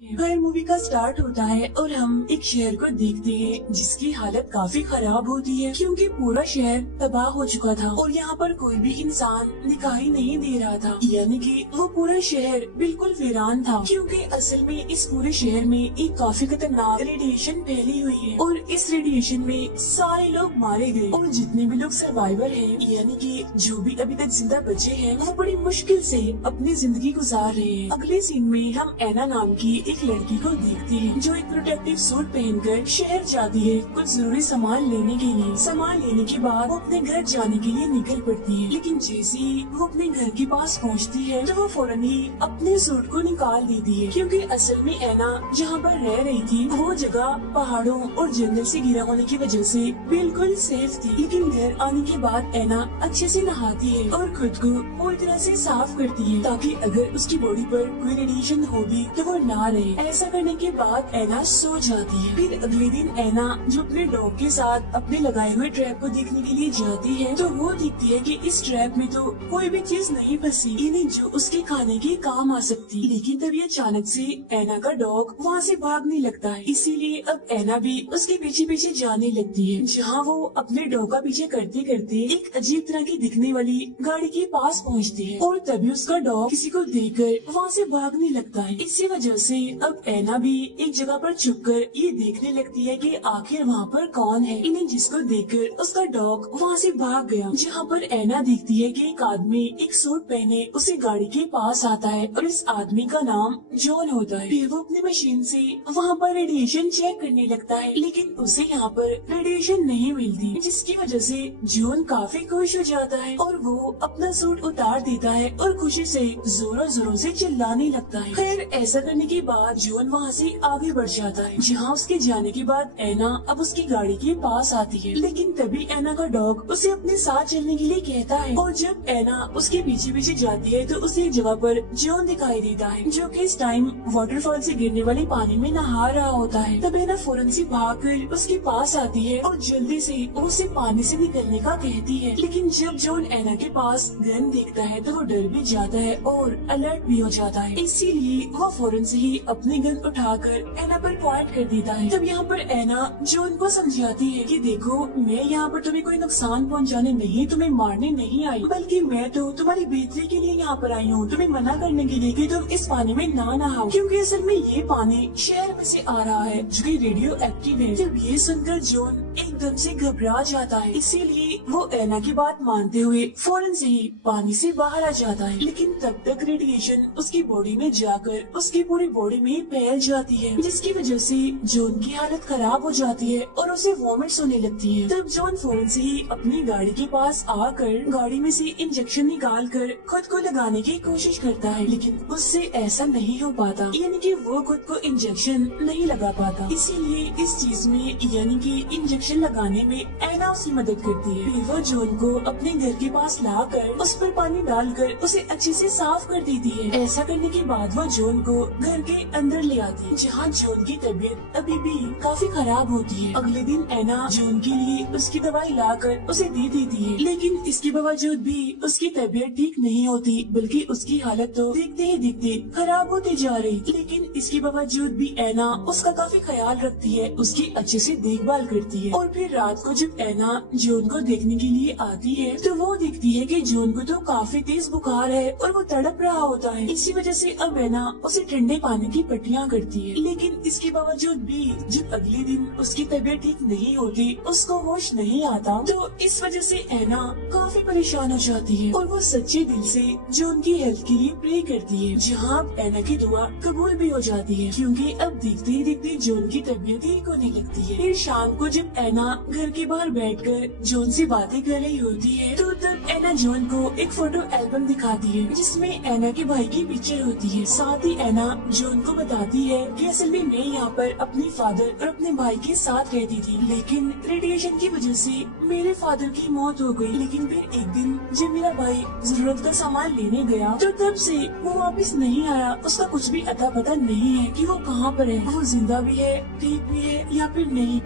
हर movie का start होता है और हम एक शहर को देखते हैं जिसकी हालत काफी खराब होती है क्योंकि पूरा शहर तबाह हो चुका था और यहाँ पर कोई भी इंसान दिखाई नहीं दे रहा था। यानी कि वो पूरा शहर बिल्कुल वीरान था क्योंकि असल में इस पूरे शहर में एक काफी खतरनाक रेडिएशन फैली हुई है और इस रेडिएशन में सारे लोग मारे गए और जितने भी लोग सर्वाइवर हैं यानी कि जो भी अभी तक जिंदा बचे हैं वो बड़ी मुश्किल से अपनी जिंदगी गुजार रहे हैं। अगले सीन में हम ऐना नाम की एक लड़की को देखते हैं जो एक प्रोटेक्टिव सूट पहनकर शहर जाती है कुछ जरूरी सामान लेने के लिए। सामान लेने के बाद वो अपने घर जाने के लिए निकल पड़ती है, लेकिन जैसे ही वो अपने घर के पास पहुंचती है तो वो फौरन ही अपने सूट को निकाल देती है क्योंकि असल में ऐना जहाँ पर रह रही थी वो जगह पहाड़ों और जंगल से घिरा होने की वजह से बिल्कुल सेफ थी। लेकिन घर आने के बाद ऐना अच्छे से नहाती है और खुद को पूरी तरह से साफ करती है ताकि अगर उसकी बॉडी पर कोई रेडिएशन हो भी तो वो ना रहे। ऐसा करने के बाद ऐना सो जाती है। फिर अगले दिन ऐना जो अपने डॉग के साथ अपने लगाए हुए ट्रैप को देखने के लिए जाती है तो वो देखती है कि इस ट्रैप में तो कोई भी चीज नहीं फंसी यानी जो उसके खाने के काम आ सकती। लेकिन तभी अचानक से ऐना का डॉग वहाँ से भागने लगता है, इसीलिए अब ऐना भी उसके पीछे पीछे जाने लगती है। जहाँ वो अपने डॉग का पीछे करते करते एक अजीब तरह की दिखने वाली गाड़ी के पास पहुँचती है और तभी उसका डॉग किसी को देखकर वहाँ से भागने लगता है। इसी वजह से अब ऐना भी एक जगह पर छुपकर ये देखने लगती है कि आखिर वहाँ पर कौन है, इन्हें जिसको देखकर उसका डॉग वहाँ से भाग गया। जहाँ पर ऐना देखती है कि एक आदमी एक सूट पहने उसे गाड़ी के पास आता है और इस आदमी का नाम जॉन होता है। फिर वो अपनी मशीन से वहाँ पर रेडिएशन चेक करने लगता है, लेकिन उसे यहाँ पर रेडिएशन नहीं मिलती, जिसकी वजह से जॉन काफी खुश हो जाता है और वो अपना सूट उतार देता है और खुशी से जोरों जोरों से चिल्लाने लगता है। खैर ऐसा करने के बाद जॉन वहाँ से आगे बढ़ जाता है। जहाँ उसके जाने के बाद ऐना अब उसकी गाड़ी के पास आती है, लेकिन तभी ऐना का डॉग उसे अपने साथ चलने के लिए कहता है और जब ऐना उसके पीछे पीछे जाती है तो उसे एक जगह पर जॉन दिखाई देता है जो कि इस टाइम वाटरफॉल से गिरने वाले पानी में नहा रहा होता है। तब ऐना फौरन से भागकर उसके पास आती है और जल्दी से उसे पानी से निकलने का कहती है, लेकिन जब जॉन ऐना के पास गन देखता है तो वो डर भी जाता है और अलर्ट भी हो जाता है, इसीलिए वो फौरन से ही अपनी गन उठाकर ऐना पर पॉइंट कर देता है। तब यहाँ पर ऐना जॉन को समझाती है कि देखो मैं यहाँ पर तुम्हें कोई नुकसान पहुँचाने नहीं, तुम्हें मारने नहीं आई, बल्कि मैं तो तुम्हारी बेहतरी के लिए यहाँ पर आई हूँ, तुम्हें मना करने के लिए कि तुम इस पानी में ना नहाओ क्योंकि असल में ये पानी शहर में से आ रहा है जो कि रेडियो एक्टिव है। जब ये सुनकर जॉन एकदम से घबरा जाता है, इसीलिए वो ऐना की बात मानते हुए फौरन से ही पानी से बाहर आ जाता है, लेकिन तब तक रेडिएशन उसकी बॉडी में जाकर उसकी पूरी बॉडी में फैल जाती है, जिसकी वजह से जॉन की हालत खराब हो जाती है और उसे वॉमिट्स होने लगती है। तब जॉन फौरन से ही अपनी गाड़ी के पास आकर गाड़ी में से इंजेक्शन निकाल कर खुद को लगाने की कोशिश करता है, लेकिन उससे ऐसा नहीं हो पाता, यानी कि वो खुद को इंजेक्शन नहीं लगा पाता। इसीलिए इस चीज में यानी कि इंजेक्शन लगाने में ऐना उसकी मदद करती है। फिर वो जॉन को अपने घर के पास लाकर उस पर पानी डालकर उसे अच्छे से साफ कर देती है। ऐसा करने के बाद वो जॉन को घर के अंदर ले आती है जहाँ जॉन की तबीयत अभी भी काफी खराब होती है। अगले दिन ऐना जॉन के लिए उसकी दवाई लाकर उसे दे देती है, लेकिन इसके बावजूद भी उसकी तबीयत ठीक नहीं होती, बल्कि उसकी हालत तो देखते ही देखते खराब होती जा रही थी। लेकिन इसके बावजूद भी ऐना उसका काफी ख्याल रखती है, उसकी अच्छे से देखभाल करती है। और फिर रात को जब ऐना जॉन को देखने के लिए आती है तो वो देखती है कि जॉन को तो काफी तेज बुखार है और वो तड़प रहा होता है। इसी वजह से अब ऐना उसे ठंडे पानी की पट्टियाँ करती है, लेकिन इसके बावजूद भी जब अगले दिन उसकी तबीयत ठीक नहीं होती, उसको होश नहीं आता, तो इस वजह से ऐना काफी परेशान हो जाती है और वो सच्चे दिल से जॉन की हेल्थ के लिए प्रे करती है, जहाँ ऐना की दुआ कबूल भी हो जाती है क्योंकि अब देखते ही देखते जॉन की तबीयत ठीक होने लगती है। फिर शाम को जब ऐना घर के बाहर बैठकर जॉन से बातें कर रही होती है तो तब ऐना जॉन को एक फोटो एल्बम दिखाती है जिसमें ऐना के भाई की पिक्चर होती है। साथ ही ऐना जॉन को बताती है कि असल में मैं यहाँ पर अपने फादर और अपने भाई के साथ रहती थी, लेकिन रेडिएशन की वजह से मेरे फादर की मौत हो गई। लेकिन फिर एक दिन जब मेरा भाई जरूरत का सामान लेने गया तो तब से वो वापस नहीं आया, उसका कुछ भी अता पता नहीं है कि वो कहाँ पर है, वो जिंदा भी है, ठीक भी है या फिर नहीं।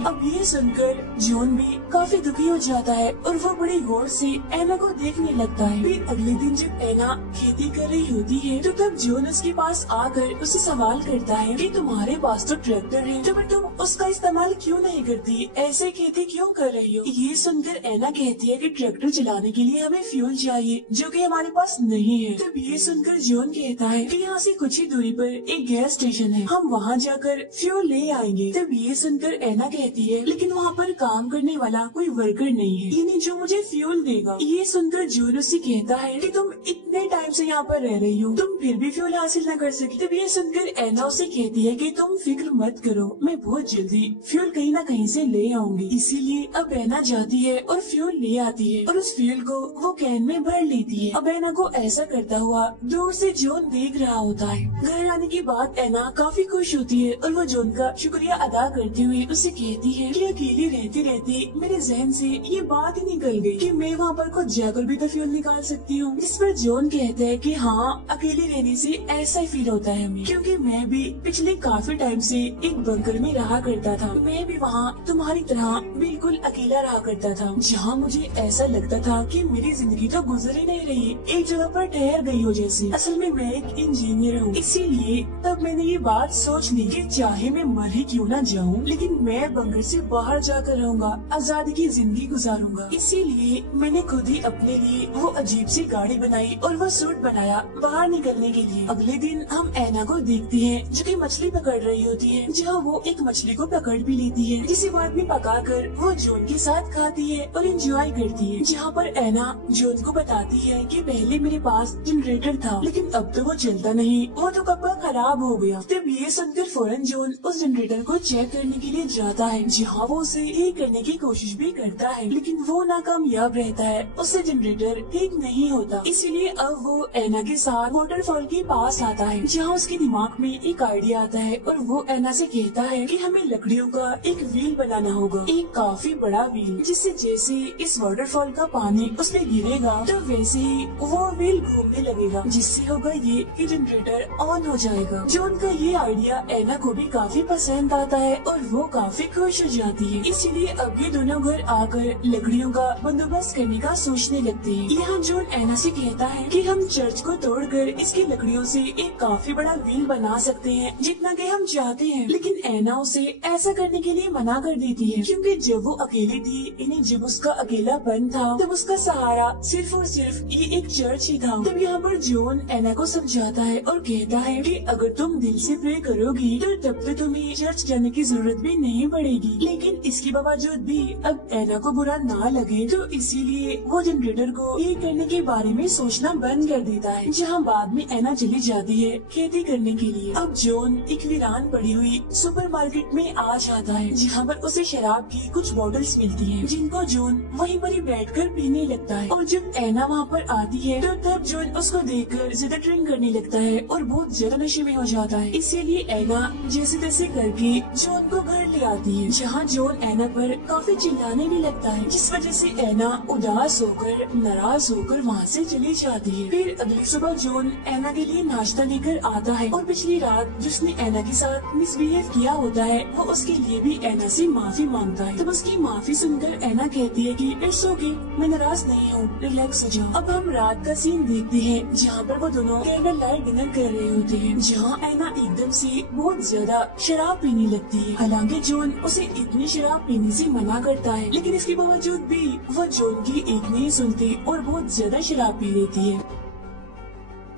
अब ये सुनकर जॉन भी काफी दुखी हो जाता है और वो बड़ी गौर से एना को देखने लगता है। फिर अगले दिन जब एना खेती कर रही होती है तो तब जॉन उसके पास आकर उससे सवाल करता है कि तुम्हारे पास तो ट्रैक्टर है, तो तुम उसका इस्तेमाल क्यों नहीं करती, ऐसे खेती क्यों कर रही हो। ये सुनकर एना कहती है कि ट्रैक्टर चलाने के लिए हमें फ्यूल चाहिए जो कि हमारे पास नहीं है। तब ये सुनकर जॉन कहता है कि यहाँ से कुछ ही दूरी पर एक गैस स्टेशन है, हम वहाँ जाकर फ्यूल ले आएंगे। तब ये सुनकर एना कहती है लेकिन वहाँ पर काम करने वाला कोई वर्कर नहीं है, यानी जो मुझे फ्यूल देगा। ये सुनकर जॉन उससे कहता है कि तुम इतने टाइम से यहाँ पर रह रही हो, तुम फिर भी फ्यूल हासिल न कर सकी। तब ये सुनकर एना उसे कहती है कि तुम फिक्र मत करो, मैं बहुत जल्दी फ्यूल कहीं न कहीं से ले आऊंगी। इसीलिए अब एना जाती है और फ्यूल ले आती है और उस फ्यूल को वो कैन में भर लेती है। अब एना को ऐसा करता हुआ दूर से जॉन देख रहा होता है। घर आने के बाद एना काफी खुश होती है और वो जॉन का शुक्रिया अदा करते हुए उसे कहती है कि अकेली रहती रहती मेरे जहन से ये बात ही निकल गई कि मैं वहाँ पर खुद जाकर भी तो फ्यूल निकाल सकती हूँ। जिस पर जॉन कहता है कि हाँ, अकेले रहने से ऐसा ही फील होता है हमें, क्योंकि मैं भी पिछले काफी टाइम से एक बंकर में रहा करता था। मैं भी वहाँ तुम्हारी तरह बिल्कुल अकेला रहा करता था, जहाँ मुझे ऐसा लगता था कि मेरी जिंदगी तो गुजर ही नहीं रही, एक जगह पर ठहर गई हो जैसे। असल में मैं एक इंजीनियर हूँ, इसीलिए तब मैंने ये बात सोच ली कि चाहे मैं मर ही क्यों न जाऊँ, लेकिन मैं बंकर से बाहर जाकर रहूंगा, आजादी की जिंदगी गुजारूंगा। इसीलिए मैंने खुद ही अपने लिए वो अजीब सी गाड़ी बनाई और वो सूट बनाया बाहर निकलने के लिए। अगले दिन हम एना को देखते हैं जो कि मछली पकड़ रही होती है, जहाँ वो एक मछली को पकड़ भी लेती है, जिसे बाद में पकाकर वो जॉन के साथ खाती है और एंजॉय करती है। जहाँ पर एना जॉन को बताती है कि पहले मेरे पास जनरेटर था, लेकिन अब तो वो चलता नहीं, वो तो कब का खराब हो गया। तब ये सुनकर फौरन जॉन उस जनरेटर को चेक करने के लिए जाता है, जहाँ वो उसे ठीक करने की कोशिश भी करता है, लेकिन वो नाकामयाब रहता है, उससे जनरेटर ठीक नहीं होता। इसीलिए अब वो एना के साथ वाटरफॉल के पास आता है, जहाँ उसके दिमाग में एक आइडिया आता है और वो एना से कहता है कि हमें लकड़ियों का एक व्हील बनाना होगा, एक काफी बड़ा व्हील, जिससे जैसे इस वाटरफॉल का पानी उस पे गिरेगा तो वैसे ही वो व्हील घूमने लगेगा, जिससे होगा ये कि जनरेटर ऑन हो जाएगा। जो उनका ये आइडिया एना को भी काफी पसंद आता है और वो काफी खुश हो जाती है। इसीलिए अब ये दोनों घर आकर लकड़ियों का बंदोबस्त करने का सोचने लगते हैं। यहाँ जॉन एना से कहता है कि हम चर्च को तोड़कर इसकी लकड़ियों से एक काफी बड़ा व्हील बना सकते हैं, जितना कि हम चाहते हैं, लेकिन एना उसे ऐसा करने के लिए मना कर देती है, क्योंकि जब वो अकेली थी, इन्हें जब उसका अकेलापन था, तब उसका सहारा सिर्फ और सिर्फ ये एक चर्च ही था। तब यहाँ पर जॉन एना को समझाता है और कहता है कि अगर तुम दिल से प्रे करोगी तो तब तो तुम्हें चर्च जाने की जरूरत भी नहीं पड़ेगी। लेकिन इसके बावजूद भी अब एना को बुरा ना लगे, तो इसीलिए वो जनरेटर को ठीक करने के बारे में सोचना बंद कर देता है, जहाँ बाद में एना चली जाती है खेती करने के लिए। अब जॉन एक वीरान पड़ी हुई सुपरमार्केट में आ जाता है, जहाँ पर उसे शराब की कुछ बॉटल्स मिलती हैं, जिनको जॉन वहीं पर ही बैठकर पीने लगता है। और जब एना वहाँ पर आती है तो तब जॉन उसको देखकर ज्यादा ड्रिंक करने लगता है और बहुत ज्यादा नशे में हो जाता है। इसीलिए एना जैसे तैसे करके जॉन को घर ले आती है, जहाँ जॉन एना पर काफी चिल्लाने भी लगता है, जिस वजह से एना उदास होकर नाराज होकर वहाँ से चली जाती है। फिर अगली सुबह जॉन एना के लिए नाश्ता लेकर आता है और पिछली रात जिसने एना के साथ मिसबिहेव किया होता है वो उसके लिए भी एना से माफी मांगता है। तब उसकी माफी सुनकर एना कहती है कि इट्स ओके, मैं नाराज नहीं हूँ, रिलैक्स हो जाओ। अब हम रात का सीन देखते हैं, जहाँ पर वो दोनों कैंडल लाइट डिनर कर रहे होते हैं, जहाँ एना एकदम से बहुत ज्यादा शराब पीने लगती है। हालांकि जॉन उसे इतनी शराब पीने से मना करता है, लेकिन इसके बावजूद भी वो जॉन की एक नहीं सुनती और बहुत ज्यादा शराब पी लेती है।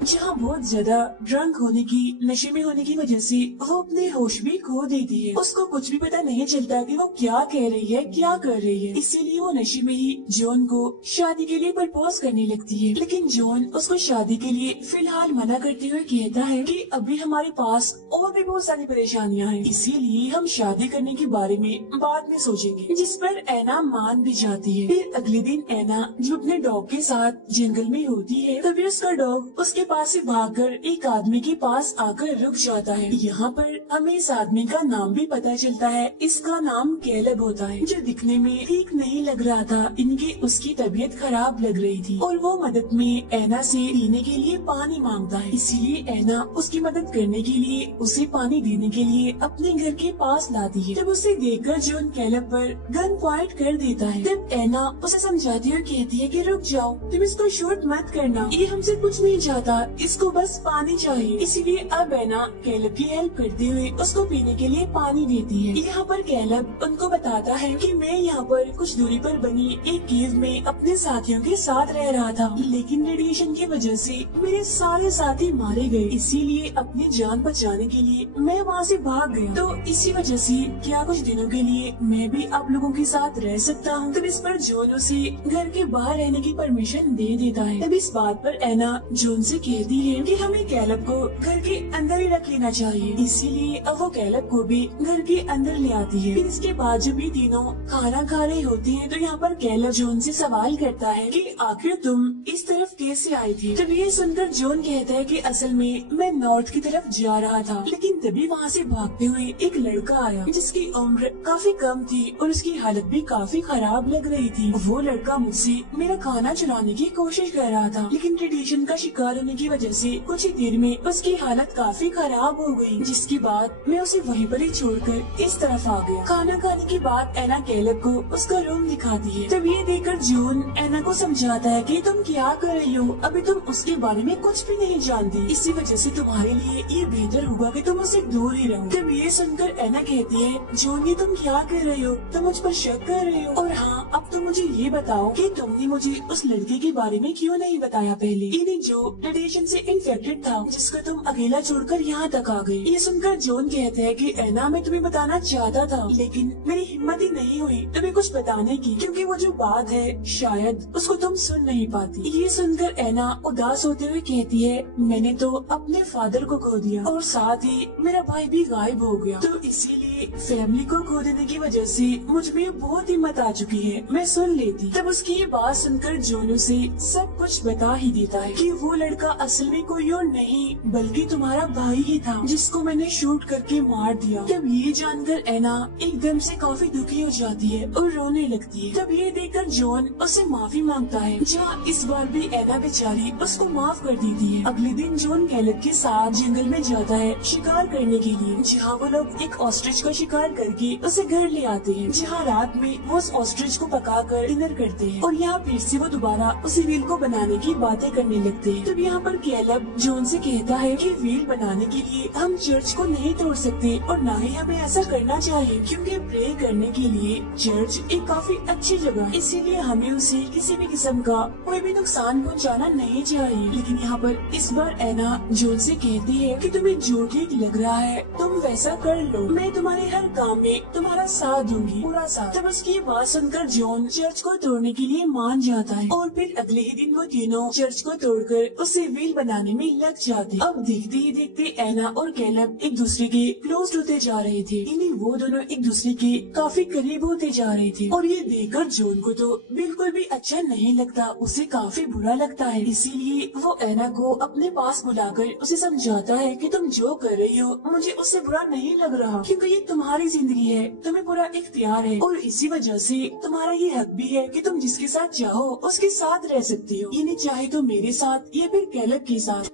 जहाँ बहुत ज्यादा ड्रंक होने की, नशे में होने की वजह से वो अपने होश भी खो देती है। उसको कुछ भी पता नहीं चलता कि वो क्या कह रही है, क्या कर रही है। इसीलिए वो नशे में ही जॉन को शादी के लिए प्रपोज करने लगती है, लेकिन जॉन उसको शादी के लिए फिलहाल मना करते हुए कहता है कि अभी हमारे पास और भी बहुत सारी परेशानियां हैं, इसीलिए हम शादी करने के बारे में बाद में सोचेंगे। जिस पर एना मान भी जाती है। फिर अगले दिन एना जो अपने डॉग के साथ जंगल में होती है, तभी उसका डॉग उसके पास से भागकर एक आदमी के पास आकर रुक जाता है। यहाँ पर हमें इस आदमी का नाम भी पता चलता है। इसका नाम कैलब होता है, जो दिखने में ठीक नहीं लग रहा था। इनकी उसकी तबीयत खराब लग रही थी और वो मदद में ऐना से पीने के लिए पानी मांगता है। इसीलिए ऐना उसकी मदद करने के लिए उसे पानी देने के लिए अपने घर के पास लाती है। जब उसे देखकर जॉन कैलब पर गन पॉइंट कर देता है, तब ऐना उसे समझाती हुई कहती है कि रुक जाओ, तुम इसको शूट मत करना, ये हमसे कुछ नहीं चाहता, इसको बस पानी चाहिए। इसीलिए अब ऐना कैलब की हेल्प करते हुए उसको पीने के लिए पानी देती है। यहाँ पर कैलब उनको बताता है कि मैं यहाँ पर कुछ दूरी पर बनी एक केव में अपने साथियों के साथ रह रहा था, लेकिन रेडिएशन की वजह से मेरे सारे साथी मारे गए। इसीलिए अपनी जान बचाने के लिए मैं वहाँ से भाग गया। तो इसी वजह से क्या कुछ दिनों के लिए मैं भी आप लोगों के साथ रह सकता हूँ। तब इस पर जॉन उसे घर के बाहर रहने की परमिशन दे देता है। तब इस बात पर ऐना जॉन से कहती है कि हमें कैलब को घर के अंदर ही रख लेना चाहिए। इसीलिए अब वो कैलब को भी घर के अंदर ले आती है। फिर इसके बाद जब ये तीनों खाना खा रहे होते हैं तो यहाँ पर कैलब जॉन से सवाल करता है कि आखिर तुम इस तरफ कैसे आई थी। तब ये सुनकर जॉन कहता है कि असल में मैं नॉर्थ की तरफ जा रहा था, लेकिन तभी वहाँ से भागते हुए एक लड़का आया जिसकी उम्र काफी कम थी और उसकी हालत भी काफी खराब लग रही थी। वो लड़का मुझसे मेरा खाना चुराने की कोशिश कर रहा था, लेकिन रेडिएशन का शिकार होने की वजह से कुछ ही देर में उसकी हालत काफी खराब हो गई, जिसके बाद मैं उसे वहीं पर ही छोड़कर इस तरफ आ गया। खाना खाने के बाद ऐना कैलब को उसका रूम दिखाती है। तब ये देखकर जॉन ऐना को समझाता है कि तुम क्या कर रही हो, अभी तुम उसके बारे में कुछ भी नहीं जानती, इसी वजह से तुम्हारे लिए ये बेहतर होगा कि तुम उससे दूर ही रहो। तब ये सुनकर ऐना कहती है जॉन ये तुम क्या कर रहे हो, तुम मुझ पर शक कर रहे हो, और हाँ अब तुम मुझे ये बताओ कि तुमने मुझे उस लड़के के बारे में क्यों नहीं बताया पहले, यानी जो रेडिएशन से इन्फेक्टेड था, जिसको तुम अकेला छोड़कर यहाँ तक आ गए। ये सुनकर जॉन कहते हैं कि ऐना मैं तुम्हें बताना चाहता था, लेकिन मेरी हिम्मत ही नहीं हुई तुम्हें कुछ बताने की, क्योंकि वो जो बात है शायद उसको तुम सुन नहीं पाती। ये सुनकर ऐना उदास होते हुए कहती है मैंने तो अपने फादर को खो दिया और साथ ही मेरा भाई भी गायब हो गया, तो इसीलिए फैमिली को खो देने की वजह से मुझ में बहुत हिम्मत आ चुकी है, मैं सुन लेती। तब उसकी ये बात सुनकर जॉन उसे सब कुछ बता ही देता है कि वो लड़का असल में कोई और नहीं बल्कि तुम्हारा भाई ही था, जिसको मैंने शूट करके मार दिया। तब ये जानकर ऐना एकदम से काफी दुखी हो जाती है और रोने लगती है। तब ये देखकर जॉन उससे माफी मांगता है, जहाँ इस बार भी ऐना बेचारी उसको माफ कर देती है। अगले दिन जॉन कैलब के साथ जंगल में जाता है शिकार करने के लिए, जहाँ वो लोग एक ऑस्ट्रिच का शिकार करके उसे घर ले आते हैं, जहाँ रात में वो उस ऑस्ट्रिच को पकाकर डिनर करते हैं और यहाँ फिर से वो दोबारा उसी व्हील को बनाने की बातें करने लगते हैं। तब यहाँ पर कैलब जॉन से कहता है कि व्हील बनाने के लिए हम चर्च को नहीं तोड़ सकते और न ही हमें ऐसा करना चाहिए, क्योंकि प्रे करने के लिए चर्च एक काफी अच्छी जगह है, इसीलिए हमें उसे किसी भी किस्म का कोई भी नुकसान पहुँचाना नहीं चाहिए। लेकिन यहाँ पर इस बार ऐना जॉन से कहती है कि तुम्हें जो ठीक लग रहा है तुम वैसा कर लो, मैं तुम्हारे हर काम में तुम्हारा साथ दूंगी, पूरा साथ। तब उसकी बात सुनकर जॉन चर्च को तोड़ने के लिए मान जाता है और फिर अगले ही दिन वो तीनों चर्च को तोड़कर उसे व्हील बनाने में लग जाते। अब देखते ही देखते ऐना और कैलब एक दूसरे के क्लोज होते जा रहे थे, यानी वो दोनों एक दूसरे के काफी करीब होते जा रहे थे। और ये देखकर जॉन को तो बिल्कुल भी अच्छा नहीं लगता, उसे काफी बुरा लगता है। इसीलिए वो ऐना को अपने पास बुलाकर उसे समझाता है कि तुम जो कर रही हो मुझे उससे बुरा नहीं लग रहा, क्योंकि ये तुम्हारी जिंदगी है, तुम्हें पूरा इख्तियार है और इसी वजह से तुम्हारा ये हक भी है कि तुम जिसके साथ चाहो उसके साथ रह सकती हो, यानी चाहे तो मेरे साथ या फिर कैलब के साथ।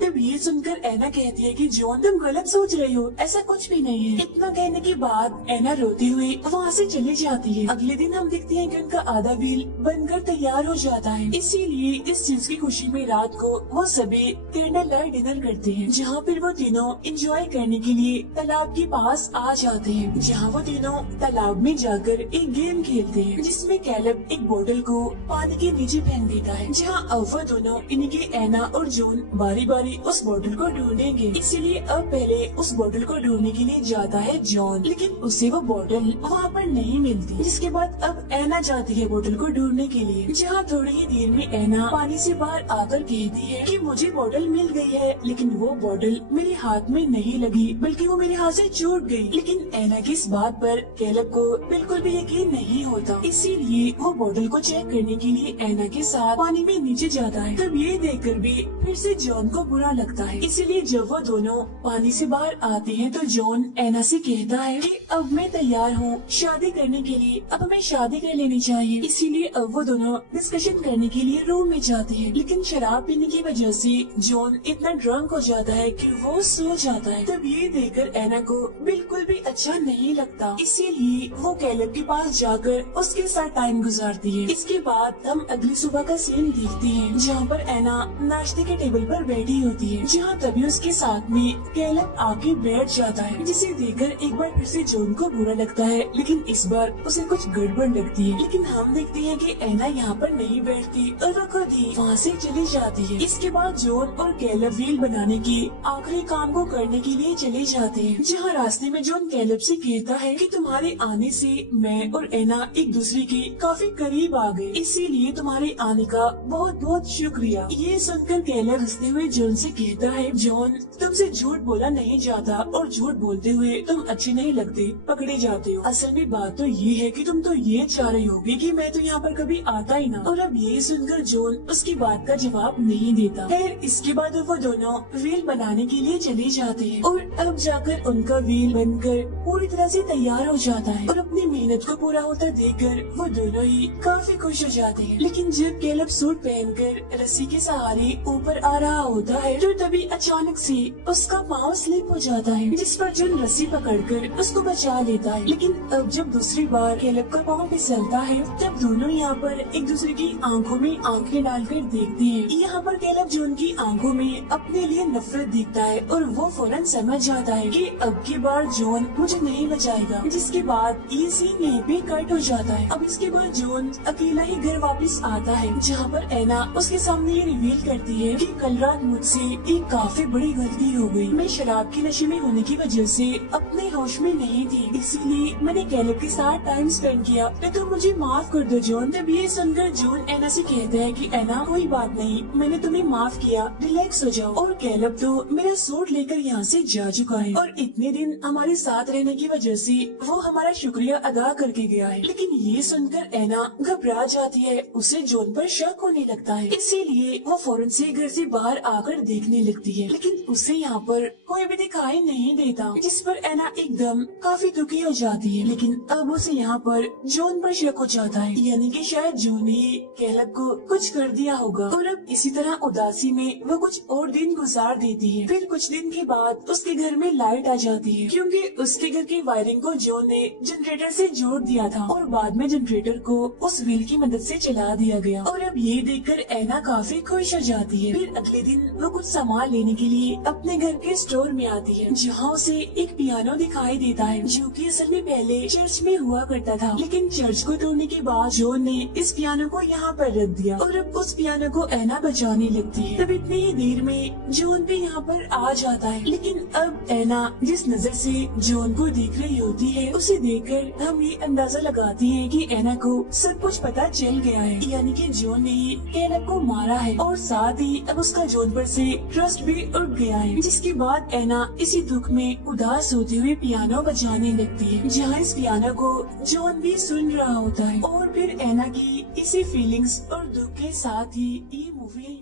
तब ये सुनकर ऐना कहती है कि जॉन तुम गलत सोच रही हो, ऐसा कुछ भी नहीं है। इतना कहने के बाद ऐना रोती हुई वहाँ से चली जाती है। अगले दिन हम देखते हैं कि उनका आधा व्हील बनकर तैयार हो जाता है। इसीलिए इस चीज की खुशी में रात को वो सभी कैंडल लाइट डिनर करते हैं, जहाँ फिर वो तीनों एंजॉय करने के लिए तालाब के पास आ जाते हैं, जहाँ वो तीनों तालाब में जाकर एक गेम खेलते हैं, जिसमें कैलब एक बोतल को पानी के नीचे फेंक देता है, जहाँ अब वो दोनों इनके ऐना और जॉन बारी बारी उस बोतल को ढूंढेंगे। इसीलिए अब पहले उस बोतल को ढूंढने के लिए जाता है जॉन, लेकिन उसे वो बोतल वहाँ पर नहीं मिलती। जिसके बाद अब एना जाती है बोतल को ढूंढने के लिए, जहाँ थोड़ी ही देर में एना पानी से बाहर आकर कहती है कि मुझे बोतल मिल गई है, लेकिन वो बोतल मेरे हाथ में नहीं लगी, बल्कि वो मेरे हाथ से छूट गई। लेकिन एना की इस बात पर कैलब को बिल्कुल भी यकीन नहीं होता, इसीलिए वो बोतल को चेक करने के लिए एना के साथ पानी में नीचे जाता है। तब ये देखकर भी फिर से जॉन को बुरा लगता है, इसीलिए जब वो दोनों पानी से बाहर आते हैं तो जॉन एना से कहता है कि अब मैं तैयार हूँ शादी करने के लिए, अब हमें शादी कर लेनी चाहिए। इसीलिए अब वो दोनों डिस्कशन करने के लिए रूम में जाते हैं, लेकिन शराब पीने की वजह से जॉन इतना ड्रंक हो जाता है कि वो सो जाता है। तब ये देखकर एना को बिल्कुल भी अच्छा नहीं लगता, इसीलिए वो कैलब के पास जाकर उसके साथ टाइम गुजारती है। इसके बाद हम अगली सुबह का सीन देखते हैं, जहाँ पर एना नाश्ते के टेबल पर बैठी होती है, जहाँ तभी उसके साथ में कैलब आके बैठ जाता है, जिसे देखकर एक बार फिर से जॉन को बुरा लगता है, लेकिन इस बार उसे कुछ गड़बड़ लगती है। लेकिन हम देखते हैं कि एना यहाँ पर नहीं बैठती और वो खुद ही वहाँ से चली जाती है। इसके बाद जॉन और कैलब व्हील बनाने के आखिरी काम को करने के लिए चले जाते हैं, जहाँ रास्ते में जॉन कैलब से कहता है कि तुम्हारे आने से मैं और एना एक दूसरे के काफी करीब आ गए, इसीलिए तुम्हारे आने का बहुत बहुत शुक्रिया। ये सुनकर कैलब हंसते हुए जॉन से कहता है, जॉन तुमसे झूठ बोला नहीं जाता और झूठ बोलते हुए तुम अच्छे नहीं लगते, पकड़े जाते हो। असल में बात तो ये है कि तुम तो ये चाह रही होगी कि मैं तो यहाँ पर कभी आता ही ना। और अब ये सुनकर जॉन उसकी बात का जवाब नहीं देता। फिर इसके बाद वो दोनों व्हील बनाने के लिए चले जाते हैं और अब जाकर उनका व्हील बनकर पूरी तरह से तैयार हो जाता है और अपनी मेहनत को पूरा होता देखकर वो दोनों ही काफी खुश हो जाते हैं। लेकिन जब कैलब सूट पहनकर रस्सी के सहारे ऊपर आ रहा होता है तो तभी अचानक से उसका पाँव स्लिप हो जाता है, जिस पर जॉन रस्सी पकड़कर उसको बचा लेता है। लेकिन अब जब दूसरी बार कैलब का पाँव फिसलता है तब दोनों यहाँ पर एक दूसरे की आंखों में आंखें डालकर देखते हैं। यहाँ पर कैलब जॉन की आंखों में अपने लिए नफरत दिखता है और वो फौरन समझ जाता है कि अब की बार जॉन मुझे नहीं बचाएगा। जिसके बाद ये सीन यहीं पे कट हो जाता है। अब इसके बाद जॉन अकेला ही घर वापस आता है, जहाँ पर एना उसके सामने ये रिवील करती है कि कल रात मुझसे एक काफी बड़ी गलती हो गई। मैं शराब के नशे में होने की वजह से अपने होश में नहीं थी, इसीलिए मैंने कैलब के साथ टाइम स्पेंड किया, तो मुझे माफ कर दो जॉन। तब ये सुनकर जॉन एना से कहता है कि एना कोई बात नहीं, मैंने तुम्हें माफ किया, रिलैक्स हो जाओ। और कैलब तो मेरा सूट लेकर यहाँ से जा चुका है और इतने दिन हमारे साथ रहने की वजह से वो हमारा शुक्रिया अदा करके गया है। लेकिन ये सुनकर एना घबरा जाती है, उसे जॉन पर शक होने लगता है, इसीलिए वो फौरन से घर से बाहर आकर देखने लगती है, लेकिन उसे यहाँ पर कोई भी दिखाई नहीं देता, जिस पर एना एकदम काफी दुखी हो जाती है। लेकिन अब उसे यहाँ पर जॉन पर शक हो जाता है, यानी कि शायद जॉन ही कैलब को कुछ कर दिया होगा। और अब इसी तरह उदासी में वो कुछ और दिन गुजार देती है। फिर कुछ दिन के बाद उसके घर में लाइट आ जाती है, क्योंकि उसके घर की वायरिंग को जॉन ने जनरेटर से जोड़ दिया था और बाद में जनरेटर को उस व्हील की मदद से चला दिया गया। और अब ये देखकर एना काफी खुश हो जाती है। फिर अगले दिन वो कुछ सामान लेने के लिए अपने घर के स्टोर में आती है, जहाँ उसे एक पियानो दिखाई देता है, जो कि असल में पहले चर्च में हुआ करता था। लेकिन चर्च को तोड़ने के बाद जॉन ने इस पियानो को यहाँ पर रख दिया और अब उस पियानो को एना बजाने लगती है। तब इतनी ही देर में जॉन भी यहाँ पर आ जाता है। लेकिन अब एना जिस नजर से जॉन को देख रही होती है, उसे देखकर हम ये अंदाजा लगाते हैं कि एना को सब कुछ पता चल गया है, यानी कि जॉन ने कैलब को मारा है और साथ ही अब उसका जॉन पर से ट्रस्ट भी उठ गया है। जिसके बाद एना इसी दुख में उदास होते हुए पियानो बजाने लगती है, जहाँ इस पियानो को जॉन भी सुन रहा होता है। और फिर एना की इसी फीलिंग्स और दुख के साथ ही ये मूवी